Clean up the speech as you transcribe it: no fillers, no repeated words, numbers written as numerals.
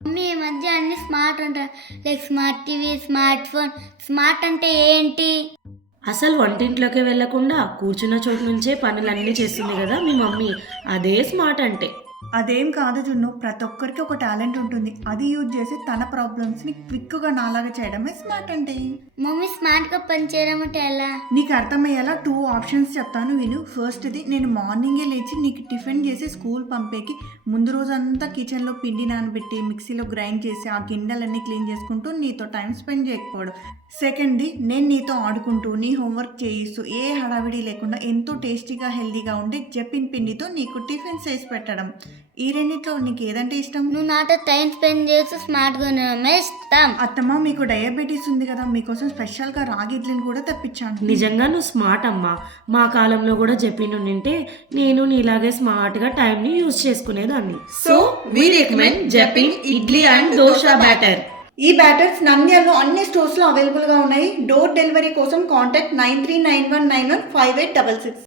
Mummy ఈ మధ్య అన్ని స్మార్ట్ అంటారు, like smart TV, smart phone. Smart అంటే ఏంటి? అసలు వంటింట్లోకి వెళ్లకుండా కూర్చున్న చోటు నుంచే పనులన్నీ చేస్తుంది కదా మీ మమ్మీ. అదే స్మార్ట్ అంటే. అదేం కాదు జున్ను, ప్రతి ఒక్కరికి ఒక టాలెంట్ ఉంటుంది. అది యూజ్ చేసి తన ప్రాబ్లమ్స్ని క్విక్గా నాలాగా చేయడమే స్మార్ట్ అంటే. మమ్మీ స్మార్ట్గా పనిచేయడం అంటే ఎలా? నీకు అర్థమయ్యేలా 2 ఆప్షన్స్ చెప్తాను విను. ఫస్ట్ది, నేను మార్నింగే లేచి నీకు టిఫిన్ చేసి స్కూల్ పంపేకి ముందు రోజంతా కిచెన్లో పిండి నానబెట్టి మిక్సీలో గ్రైండ్ చేసి ఆ గిన్నెలన్నీ క్లీన్ చేసుకుంటూ నీతో టైం స్పెండ్ చేయకపోవడం. సెకండ్ది, నేను నీతో ఆడుకుంటూ నీ హోంవర్క్ చేయిస్తూ ఏ హడావిడి లేకుండా ఎంతో టేస్టీగా హెల్దీగా ఉండే జెప్పిన్ పిండితో నీకు టిఫిన్ చేసి పెట్టడం. ఈ రెండిట్లో నీకు ఏదంటే ఇష్టం? నువ్వు నాతో టైం స్పెండ్ చేస్తూ స్మార్ట్గా ఉండడమే ఇష్టం. అత్తమ్మ, మీకు డయాబెటీస్ ఉంది కదా, మీకోసం స్పెషల్గా రాగి ఇడ్లీని కూడా తెప్పించాను. నిజంగా నువ్వు స్మార్ట్ అమ్మా. మా కాలంలో కూడా చెప్పిన ఉంటే నేను నీలాగే స్మార్ట్గా టైంని యూజ్ చేసుకునేదాన్ని. So we recommend Jappin Idli and Dosha batter. ఈ బ్యాటర్స్ నంద్యాలలో అన్ని స్టోర్స్లో అవైలబుల్గా ఉన్నాయి. డోర్ డెలివరీ కోసం కాంటాక్ట్ 9391915866.